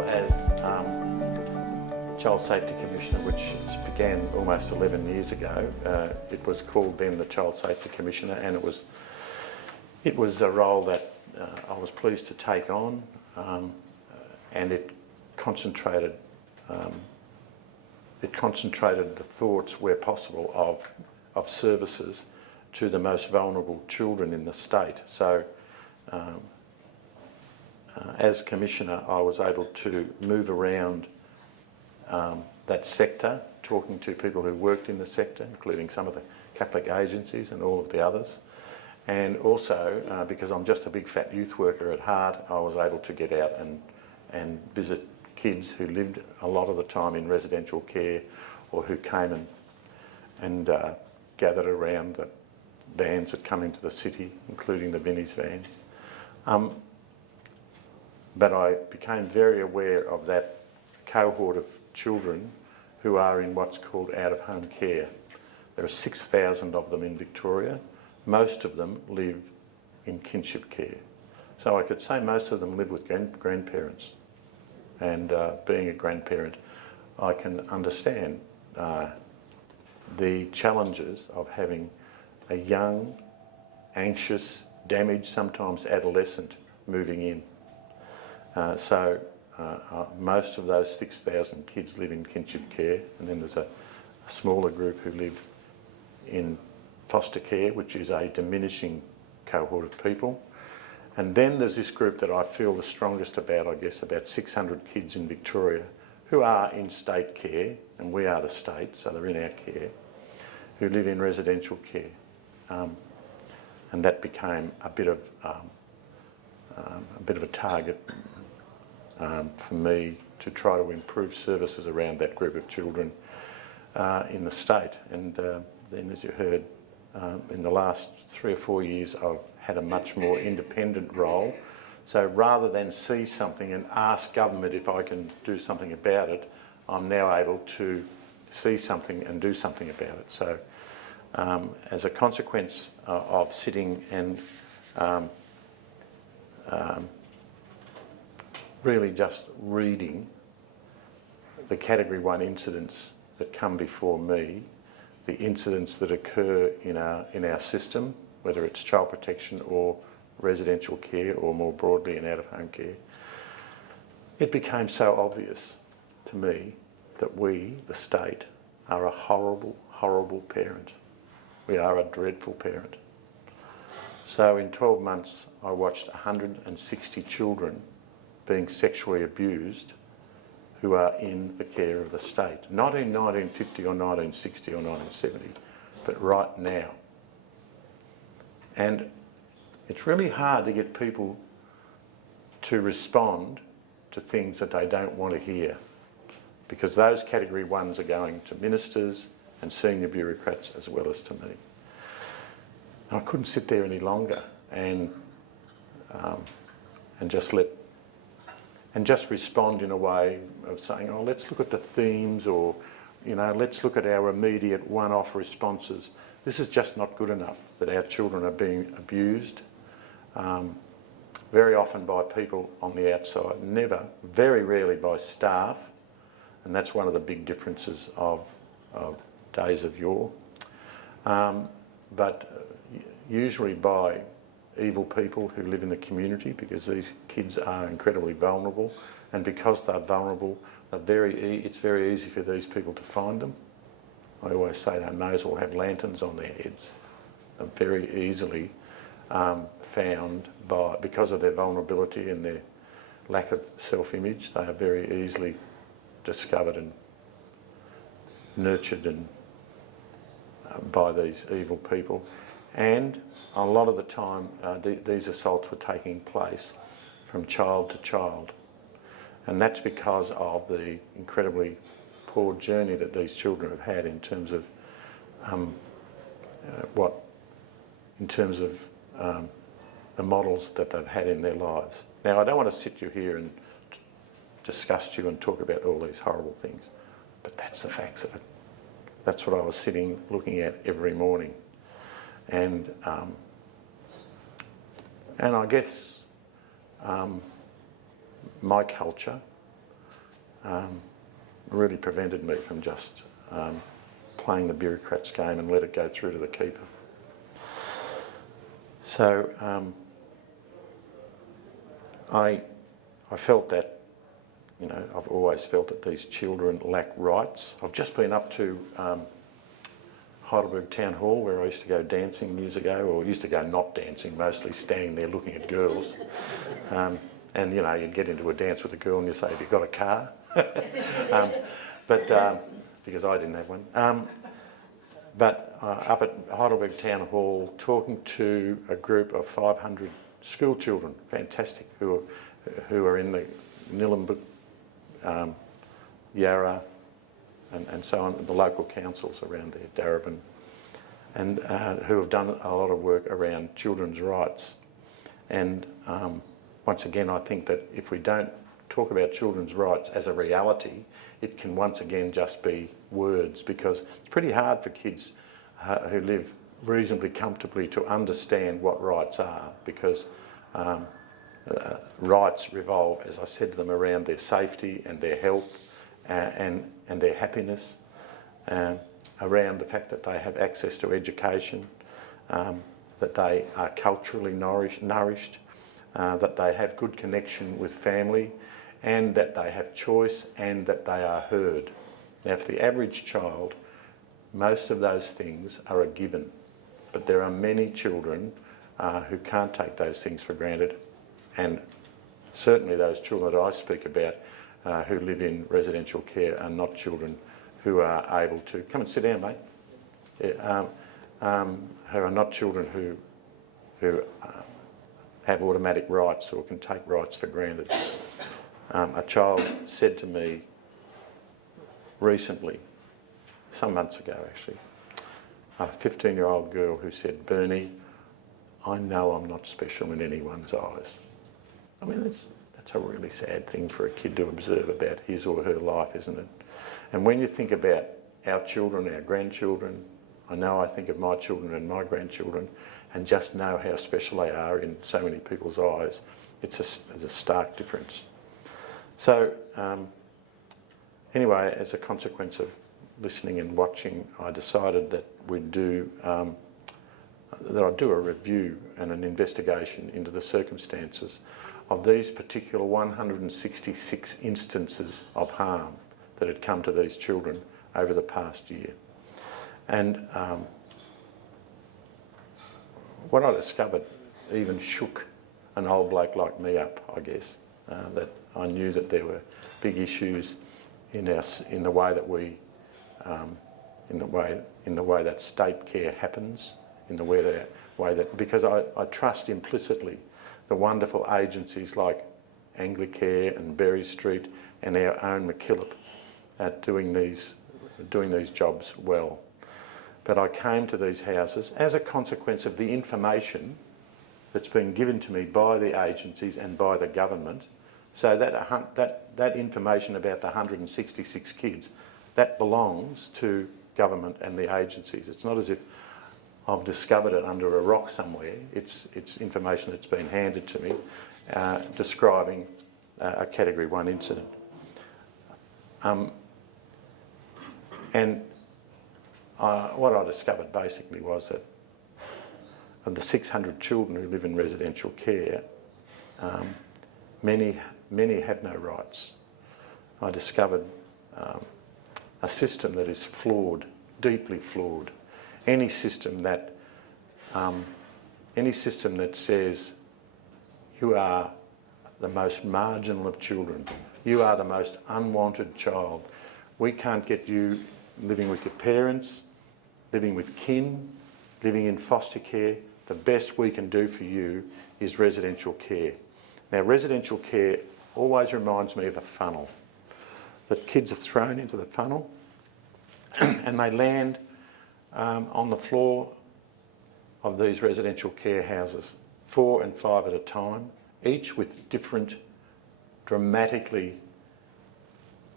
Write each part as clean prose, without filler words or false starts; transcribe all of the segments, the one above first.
role as Child Safety Commissioner, which began almost 11 years ago. It was called then the Child Safety Commissioner, and it was a role that I was pleased to take on, and it concentrated the thoughts where possible of services to the most vulnerable children in the state. So as Commissioner, I was able to move around that sector, talking to people who worked in the sector, including some of the Catholic agencies and all of the others. And also, because I'm just a big fat youth worker at heart, I was able to get out and visit kids who lived a lot of the time in residential care, or who came and gathered around the vans that come into the city, including the Vinnie's vans. But I became very aware of that cohort of children who are in what's called out-of-home care. There are 6,000 of them in Victoria. Most of them live in kinship care. So I could say most of them live with grandparents. And being a grandparent, I can understand the challenges of having a young, anxious, damaged, sometimes adolescent moving in. Most of those 6,000 kids live in kinship care, and then there's a smaller group who live in foster care, which is a diminishing cohort of people. And then there's this group that I feel the strongest about, I guess, about 600 kids in Victoria who are in state care, and we are the state, so they're in our care, who live in residential care. And that became a bit of a target for me to try to improve services around that group of children in the state. And then, as you heard, in the last 3 or 4 years, I've had a much more independent role. So rather than see something and ask government if I can do something about it, I'm now able to see something and do something about it. So as a consequence of sitting and really just reading the Category 1 incidents that come before me, the incidents that occur in our system, whether it's child protection or residential care, or more broadly in out-of-home care, it became so obvious to me that we, the state, are a horrible, horrible parent. We are a dreadful parent. So in 12 months, I watched 160 children being sexually abused who are in the care of the state. Not in 1950 or 1960 or 1970, but right now. And it's really hard to get people to respond to things that they don't want to hear, because those Category 1s are going to ministers and senior bureaucrats as well as to me. I couldn't sit there any longer and just respond in a way of saying, oh, let's look at the themes, or, you know, let's look at our immediate one-off responses. This is just not good enough, that our children are being abused, very often by people on the outside, very rarely by staff, and that's one of the big differences of days of yore, but usually by evil people who live in the community, because these kids are incredibly vulnerable, and because they're vulnerable, it's very easy for these people to find them. I always say they may as well have lanterns on their heads. They're very easily found because of their vulnerability and their lack of self-image. They are very easily discovered and nurtured by these evil people. And a lot of the time, these assaults were taking place from child to child. And that's because of the incredibly poor journey that these children have had in terms of the models that they've had in their lives. Now, I don't want to sit you here and disgust you and talk about all these horrible things, but that's the facts of it. That's what I was sitting looking at every morning. And I guess my culture really prevented me from just playing the bureaucrat's game and let it go through to the keeper. So I felt that, you know, I've always felt that these children lack rights. I've just been up to Heidelberg Town Hall, where I used to go dancing years ago, or used to go not dancing, mostly standing there looking at girls. And, you know, you'd get into a dance with a girl and you say, have you got a car? Because I didn't have one. But up at Heidelberg Town Hall, talking to a group of 500 school children, fantastic, who are in the Nillumbik, Yarra, and so on, the local councils around there, Darebin, and who have done a lot of work around children's rights. And once again, I think that if we don't talk about children's rights as a reality, it can once again just be words, because it's pretty hard for kids who live reasonably comfortably to understand what rights are, because rights revolve, as I said to them, around their safety and their health and their happiness, around the fact that they have access to education, that they are culturally nourished, that they have good connection with family, and that they have choice, and that they are heard. Now, for the average child, most of those things are a given, but there are many children who can't take those things for granted, and certainly those children that I speak about who live in residential care are not children who are able to... Come and sit down, mate. Yeah, who are not children who have automatic rights or can take rights for granted. A child said to me recently, some months ago actually, a 15-year-old girl who said, Bernie, I know I'm not special in anyone's eyes. I mean, that's a really sad thing for a kid to observe about his or her life, isn't it? And when you think about our children, our grandchildren, I think of my children and my grandchildren, and just know how special they are in so many people's eyes, it's a stark difference. So anyway, as a consequence of listening and watching, I decided that I'd do a review and an investigation into the circumstances of these particular 166 instances of harm that had come to these children over the past year. And what I discovered even shook an old bloke like me up, I guess, that I knew that there were big issues in the way that we, in the way that state care happens, in the way that because I trust implicitly the wonderful agencies like Anglicare and Berry Street and our own MacKillop at doing these jobs well. But I came to these houses as a consequence of the information that's been given to me by the agencies and by the government. So that information about the 166 kids, that belongs to government and the agencies. It's not as if I've discovered it under a rock somewhere. It's information that's been handed to me describing a Category 1 incident. What I discovered basically was that of the 600 children who live in residential care, many have no rights. I discovered a system that is flawed, deeply flawed. Any system that says you are the most marginal of children, you are the most unwanted child, we can't get you living with your parents, living with kin, living in foster care, the best we can do for you is residential care. Now, residential care always reminds me of a funnel. That kids are thrown into the funnel and they land on the floor of these residential care houses, 4 and 5 at a time, each with different dramatically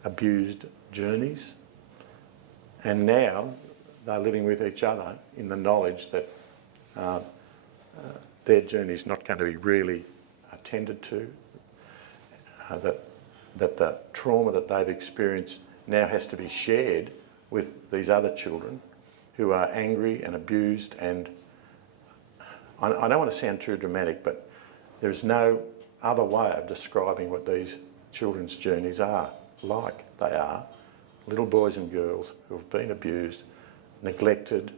abused journeys. And now they're living with each other in the knowledge that their journey is not going to be really attended to, that that the trauma that they've experienced now has to be shared with these other children who are angry and abused. And I don't want to sound too dramatic, but there's no other way of describing what these children's journeys are like. They are little boys and girls who have been abused, neglected,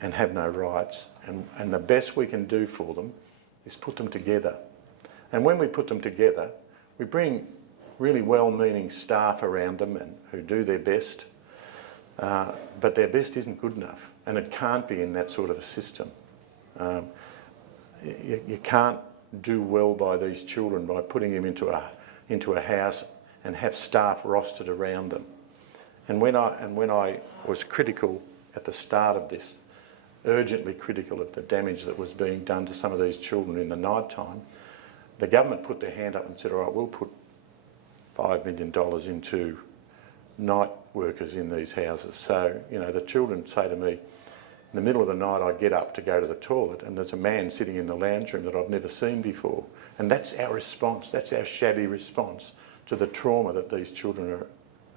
and have no rights. And the best we can do for them is put them together. And when we put them together, we bring really well-meaning staff around them and who do their best, but their best isn't good enough, and it can't be in that sort of a system. You can't do well by these children by putting them into a house and have staff rostered around them. And when I was critical at the start of this, urgently critical of the damage that was being done to some of these children in the night time, the government put their hand up and said, all right, we'll put $5 million into night workers in these houses. So, you know, the children say to me, in the middle of the night I get up to go to the toilet and there's a man sitting in the lounge room that I've never seen before. And that's our response, that's our shabby response to the trauma that these children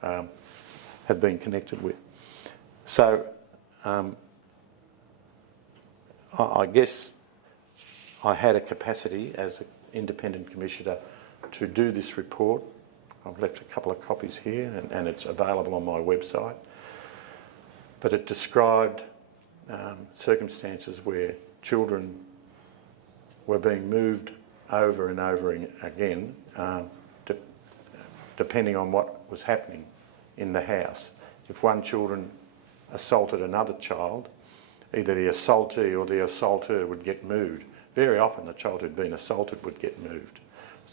have been connected with. So, I guess I had a capacity as an independent commissioner to do this report. I've left a couple of copies here and it's available on my website. But it described circumstances where children were being moved over and over again, depending on what was happening in the house. If one child assaulted another child, either the assaultee or the assaulter would get moved. Very often the child who'd been assaulted would get moved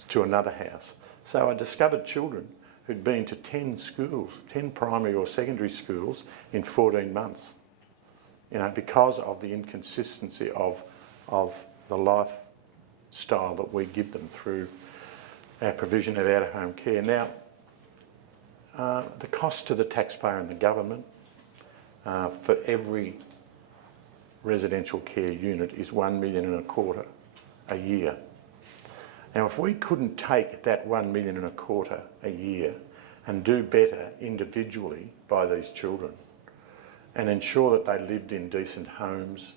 to another house. So I discovered children who'd been to 10 schools, 10 primary or secondary schools in 14 months, you know, because of the inconsistency of the lifestyle that we give them through our provision of out-of-home care. Now, the cost to the taxpayer and the government for every residential care unit is $1.25 million a year. Now, if we couldn't take that $1.25 million a year and do better individually by these children and ensure that they lived in decent homes,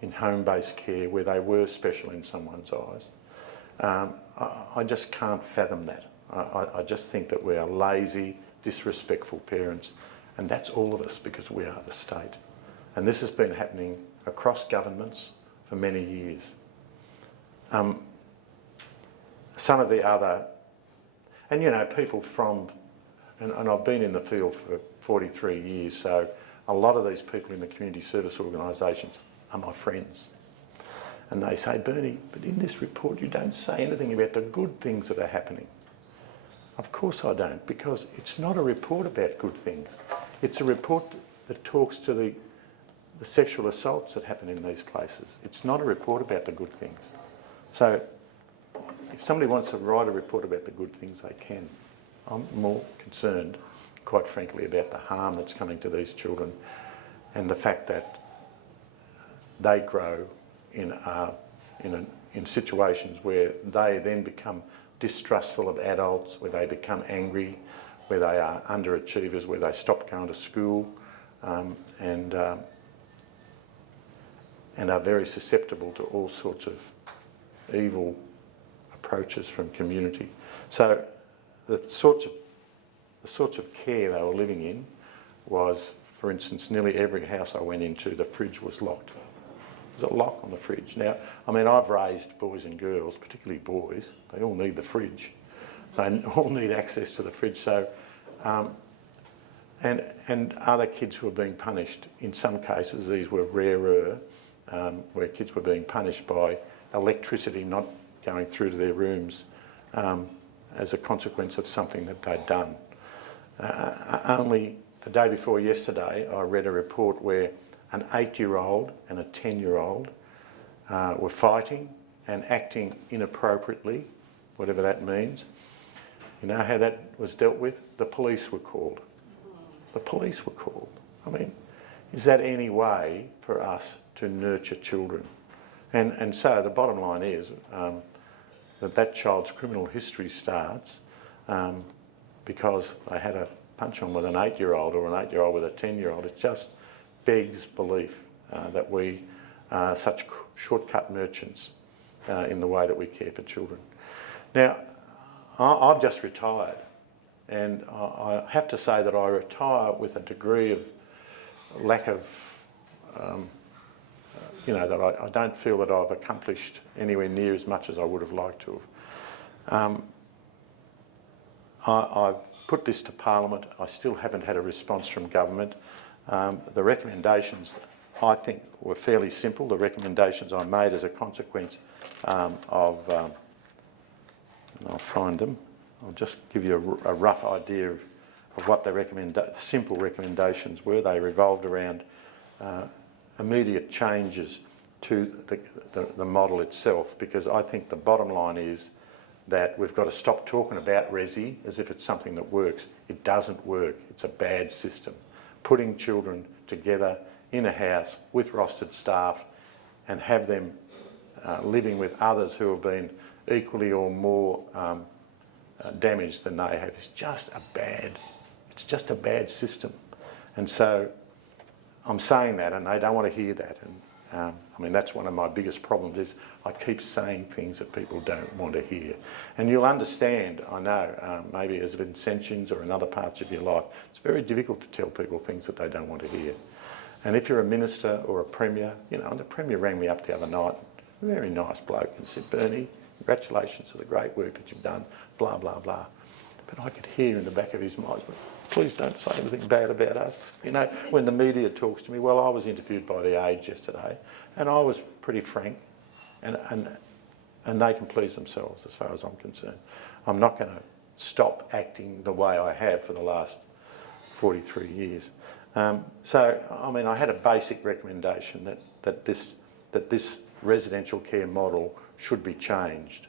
in home-based care where they were special in someone's eyes, I just can't fathom that. I just think that we are lazy, disrespectful parents, and that's all of us because we are the state. And this has been happening across governments for many years. Some of the other, and you know, people from, and I've been in the field for 43 years, so a lot of these people in the community service organisations are my friends. And they say, Bernie, but in this report you don't say anything about the good things that are happening. Of course I don't, because it's not a report about good things. It's a report that talks to the sexual assaults that happen in these places. It's not a report about the good things. So if somebody wants to write a report about the good things, they can. I'm more concerned, quite frankly, about the harm that's coming to these children and the fact that they grow in situations where they then become distrustful of adults, where they become angry, where they are underachievers, where they stop going to school, and are very susceptible to all sorts of evil approaches from community. So the sorts of care they were living in was, for instance, nearly every house I went into, the fridge was locked. There's a lock on the fridge. Now, I mean, I've raised boys and girls, particularly boys. They all need the fridge. They all need access to the fridge. So, and other kids who are being punished, in some cases, these were rarer, where kids were being punished by electricity not going through to their rooms as a consequence of something that they'd done. Only the day before yesterday, I read a report where an 8-year-old and a 10-year-old were fighting and acting inappropriately, whatever that means. You know how that was dealt with? The police were called. The police were called. I mean, is that any way for us to nurture children? And so the bottom line is, that child's criminal history starts because they had a punch on with an 8-year-old or an 8-year-old with a 10-year-old. It just begs belief that we are such shortcut merchants in the way that we care for children. Now, I've just retired, and I have to say that I retire with a degree of lack of, that I don't feel that I've accomplished anywhere near as much as I would have liked to have. I've put this to Parliament. I still haven't had a response from government. The recommendations, I think, were fairly simple. The recommendations I made as a consequence of, I'll find them. I'll just give you a rough idea of what the simple recommendations were. They revolved around immediate changes to the model itself, because I think the bottom line is that we've got to stop talking about resi as if it's something that works. It doesn't work. It's a bad system. Putting children together in a house with rostered staff and have them living with others who have been equally or more damaged than they have is just it's just a bad system. And so I'm saying that, and they don't want to hear that. And I mean, that's one of my biggest problems, is I keep saying things that people don't want to hear. And you'll understand, I know, maybe as Vincentians or in other parts of your life, it's very difficult to tell people things that they don't want to hear. And if you're a minister or a premier, and the premier rang me up the other night, a very nice bloke, and said, "Bernie, congratulations for the great work that you've done, blah, blah, blah." But I could hear in the back of his mind, "Please don't say anything bad about us." When the media talks to me, well, I was interviewed by The Age yesterday, and I was pretty frank, and they can please themselves as far as I'm concerned. I'm not going to stop acting the way I have for the last 43 years. So, I mean, I had a basic recommendation that this residential care model should be changed.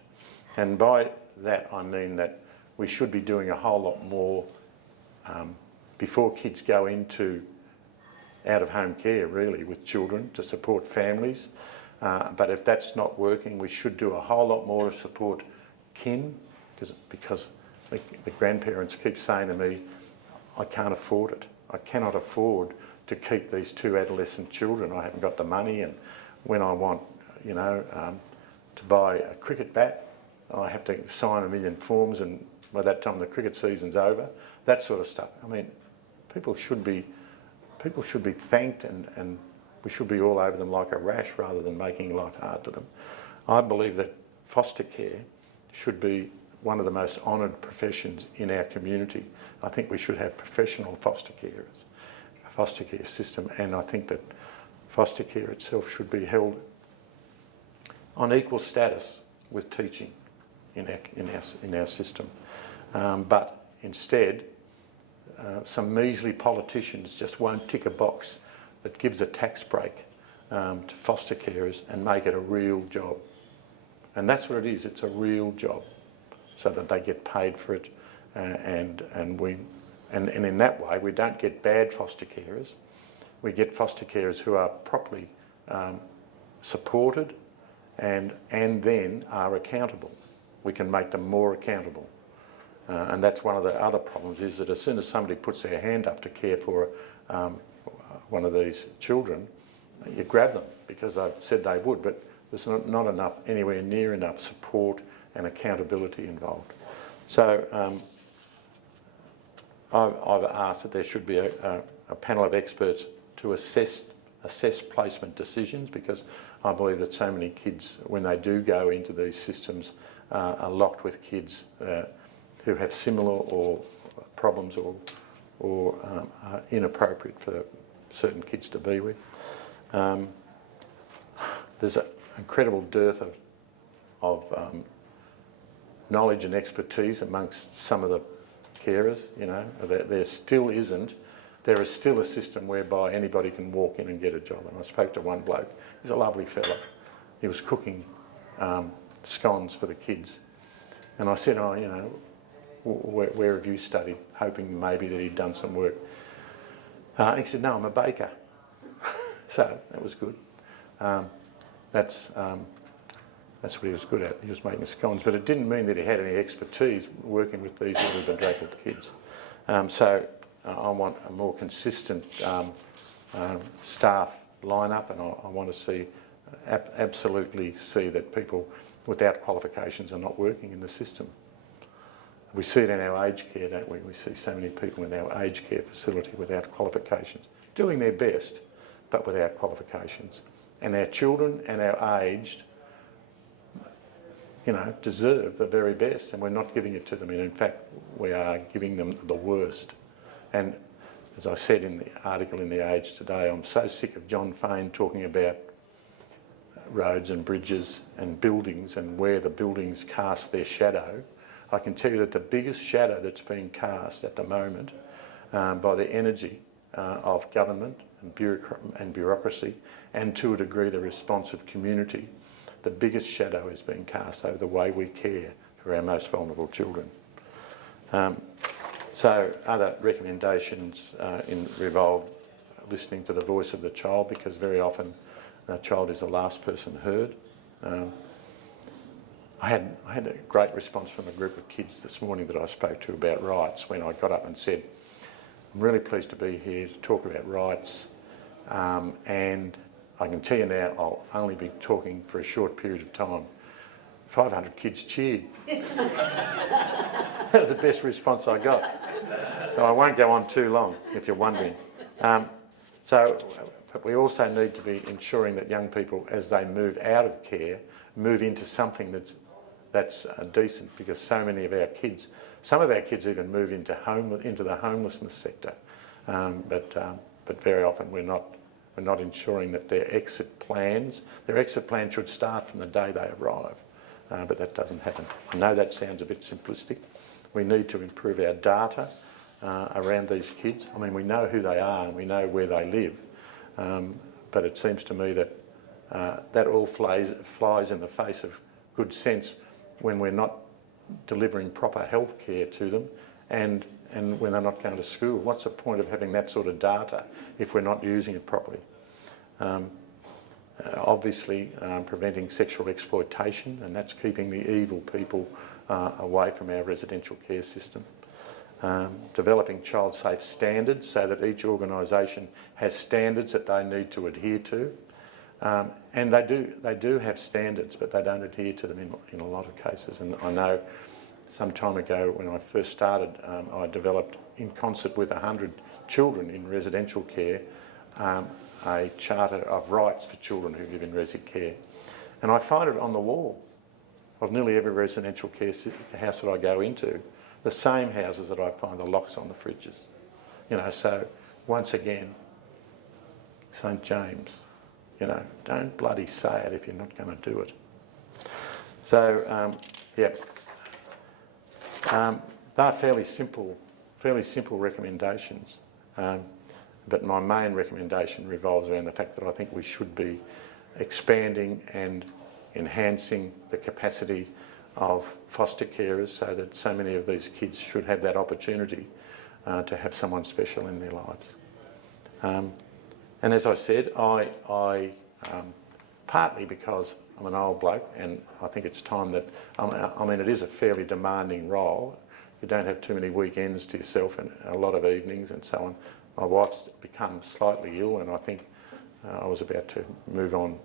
And by that I mean that we should be doing a whole lot more before kids go into out-of-home care, really, with children to support families. But if that's not working, we should do a whole lot more to support kin, because the grandparents keep saying to me, "I can't afford it. I cannot afford to keep these 2 adolescent children. I haven't got the money, and when I want, to buy a cricket bat, I have to sign 1 million forms, and by that time the cricket season's over." That sort of stuff. I mean, people should be thanked, and we should be all over them like a rash rather than making life hard for them. I believe that foster care should be one of the most honoured professions in our community. I think we should have professional foster carers, a foster care system, and I think that foster care itself should be held on equal status with teaching in our system. But instead, some measly politicians just won't tick a box that gives a tax break to foster carers and make it a real job. And that's what it is. It's a real job, so that they get paid for it, and in that way we don't get bad foster carers. We get foster carers who are properly supported and then are accountable. We can make them more accountable. And that's one of the other problems, is that as soon as somebody puts their hand up to care for one of these children, you grab them because they've said they would, but there's not enough, anywhere near enough support and accountability involved. So I've asked that there should be a panel of experts to assess placement decisions, because I believe that so many kids, when they do go into these systems, are locked with kids who have similar or problems or are inappropriate for certain kids to be with. There's an incredible dearth of knowledge and expertise amongst some of the carers. There is still a system whereby anybody can walk in and get a job. And I spoke to one bloke. He's a lovely fella. He was cooking scones for the kids, and I said, where have you studied? Hoping maybe that he'd done some work. He said, "No, I'm a baker." So that was good. That's That's what he was good at. He was making scones, but it didn't mean that he had any expertise working with these really bedraggled kids. So I want a more consistent staff lineup, and I want to see absolutely see that people without qualifications are not working in the system. We see it in our aged care, don't we? We see so many people in our aged care facility without qualifications, doing their best, but without qualifications. And our children and our aged, you know, deserve the very best, and we're not giving it to them. And in fact, we are giving them the worst. And as I said in the article in The Age today, I'm so sick of John Fane talking about roads and bridges and buildings and where the buildings cast their shadow. I can tell you that the biggest shadow that's being cast at the moment by the energy of government and bureaucracy, and to a degree the response of community, the biggest shadow is being cast over the way we care for our most vulnerable children. So other recommendations revolve listening to the voice of the child, because very often the child is the last person heard. I had a great response from a group of kids this morning that I spoke to about rights when I got up and said, I'm really pleased to be here to talk about rights, and I can tell you now I'll only be talking for a short period of time. 500 kids cheered. That was the best response I got. So I won't go on too long, if you're wondering. But we also need to be ensuring that young people, as they move out of care, move into something that's decent, because so many of our kids, some of our kids even move into the homelessness sector, but very often we're not ensuring that their exit plans should start from the day they arrive, but that doesn't happen. I know that sounds a bit simplistic. We need to improve our data around these kids. I mean, we know who they are and we know where they live, but it seems to me that that all flies in the face of good sense when we're not delivering proper health care to them and when they're not going to school. What's the point of having that sort of data if we're not using it properly? Obviously, preventing sexual exploitation, and that's keeping the evil people away from our residential care system. Developing child-safe standards so that each organisation has standards that they need to adhere to. And they do have standards, but they don't adhere to them in a lot of cases. And I know some time ago when I first started, I developed, in concert with 100 children in residential care, a charter of rights for children who live in resi care. And I find it on the wall of nearly every residential care house that I go into, the same houses that I find the locks on the fridges. You know, so once again, St James, you know, don't bloody say it if you're not going to do it. So, they're fairly simple recommendations. But my main recommendation revolves around the fact that I think we should be expanding and enhancing the capacity of foster carers so that so many of these kids should have that opportunity to have someone special in their lives. And as I said, I partly because I'm an old bloke and I think it's time that, I mean, it is a fairly demanding role. You don't have too many weekends to yourself and a lot of evenings and so on. My wife's become slightly ill and I think I was about to move on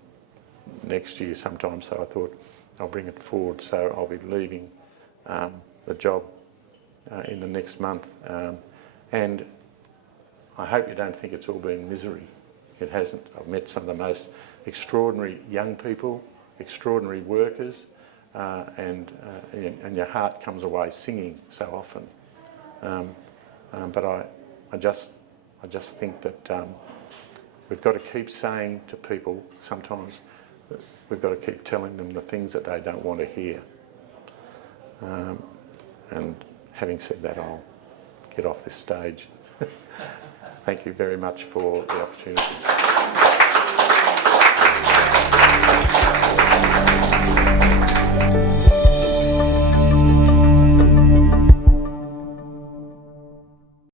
next year sometime, so I thought I'll bring it forward. So I'll be leaving the job in the next month. And I hope you don't think it's all been misery. It hasn't. I've met some of the most extraordinary young people, extraordinary workers, and your heart comes away singing so often. But I just think that we've got to keep saying to people sometimes, we've got to keep telling them the things that they don't want to hear. And having said that, I'll get off this stage. Thank you very much for the opportunity.